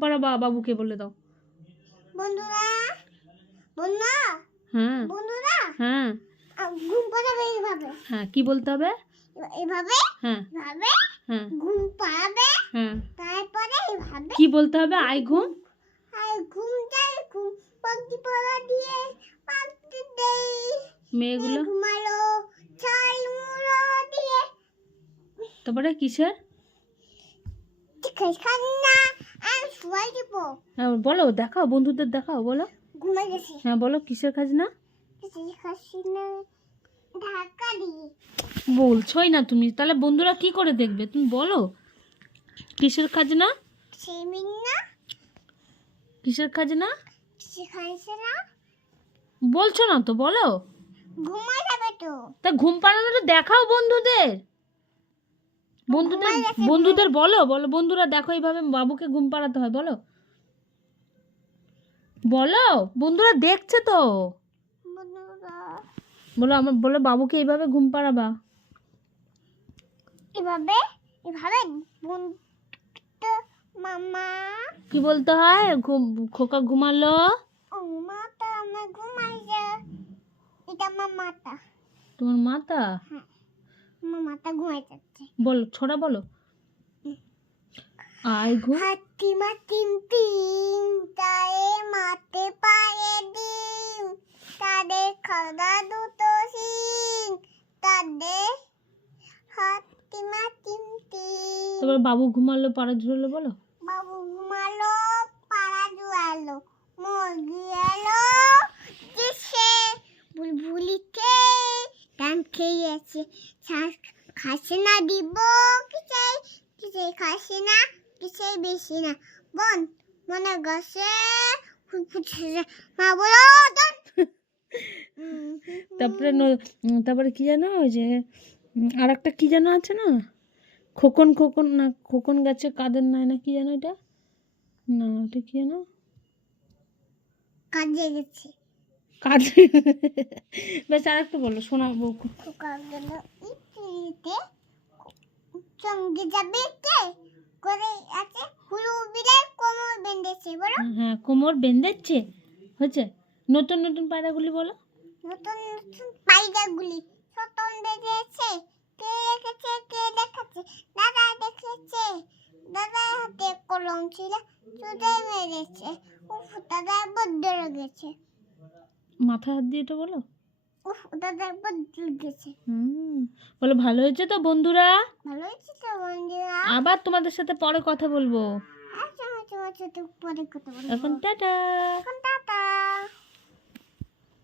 পাড়া বাবুকে বলে দাও। বন্ধুরা বন্ধুরা হ্যাঁ বন্ধুরা হ্যাঁ ঘুম পাড়াবে এইভাবে। হ্যাঁ কি বলতে হবে? এইভাবে হ্যাঁ এইভাবে হ্যাঁ ঘুম পাড়াবে। হ্যাঁ তারপরে এইভাবে কি বলতে হবে? আই ঘুম। আর ঘুম পাখি পড়া দিয়ে পাখি দেই মেয়েগুলো ঘুমালো চাল মুলো দিয়ে। তারপরে কিসের? খান্না আমি শুয়াই দিব। হ্যাঁ বলো, দেখাও, বন্ধুদের দেখাও, বলো। ঘুমাই গেছি। হ্যাঁ বলো, কিসের খাজনা? হাসিনা ঢাকা দিয়ে বলছোই না তুমি, তাহলে বন্ধুরা কি করে দেখবে? তুমি বলো কিসের খাজনা? সেমিনা কিসের খাজনা শিখাইছে না। বলছো না তো, বলো। ঘুমাই যাবে তো। তা ঘুম পাড়ানোটা দেখাও বন্ধুদের। বন্ধুদের বলো, বলো বন্ধুরা দেখো এইভাবে বাবুকে ঘুম পাড়াতে হয়, বলো বলো। বন্ধুরা দেখছে তো, বলো আমার, বলো বাবুকে এইভাবে ঘুম পাড়াবা। এভাবে এভাবে মামা কি বলতে হয়? খোকা ঘুমালো। ও মাতা আমার ঘুমাই যা। এটা আমার মাতা। তোমার মাতা? হ্যাঁ আমার মাতা ঘুমাই যাচ্ছে। বলো, ছোড়া বলো। আই ঘুম। হাতি মাতিম তিন তারে মাতে পায়ে ডিম তাদের খাওয়া দুটো সিং তাদের হাতি মাতিম তিন। তারপর বাবু ঘুমালো, পাড়া ঝুলালো, বলো। বাবু ঘুমালো পাড়া জুয়ালো মুরগি এলো কিসে বুলবুলিতে ধান খেয়েছে খাসে না দিব কিসে কিসে খাসে না কিসে বেশি না বন মনে গেছে মা বলো তারপরে তারপরে কি জানো, ওই যে আর একটা কি জানো আছে না, খোকন খোকন না, খোকন গাছে কাদের নাই না, কি জানো এটা? না ওটা কি জানো, কাজে গেছে কাজে। বেশ আর একটা বলো, শোনাবো। খোকা গেল ইতিতে সঙ্গে যাবে কে করে আছে হুলু বিলে কোমর বেঁধেছে বলো। হ্যাঁ কোমর বেঁধেছে, হয়েছে। নতুন নতুন পায়রাগুলি বলো। নতুন নতুন পায়রাগুলি সতন বেঁধেছে কে রেখেছে কে দেখাচ্ছে দাদা দেখেছে দাদার হাতে কলম ছিল চুদে মেরেছে উফ দাদা বড্ড লেগেছে। মাথা হাত দিয়ে তো বলো। উফ দাদা বড্ড লেগেছে। বলো ভালো হয়েছে তো বন্ধুরা। ভালো হয়েছে তো বন্ধুরা। আবার তোমাদের সাথে পরে কথা বলবো। আচ্ছা আচ্ছা আচ্ছা তো পরে কথা বলবো। এখন টাটা।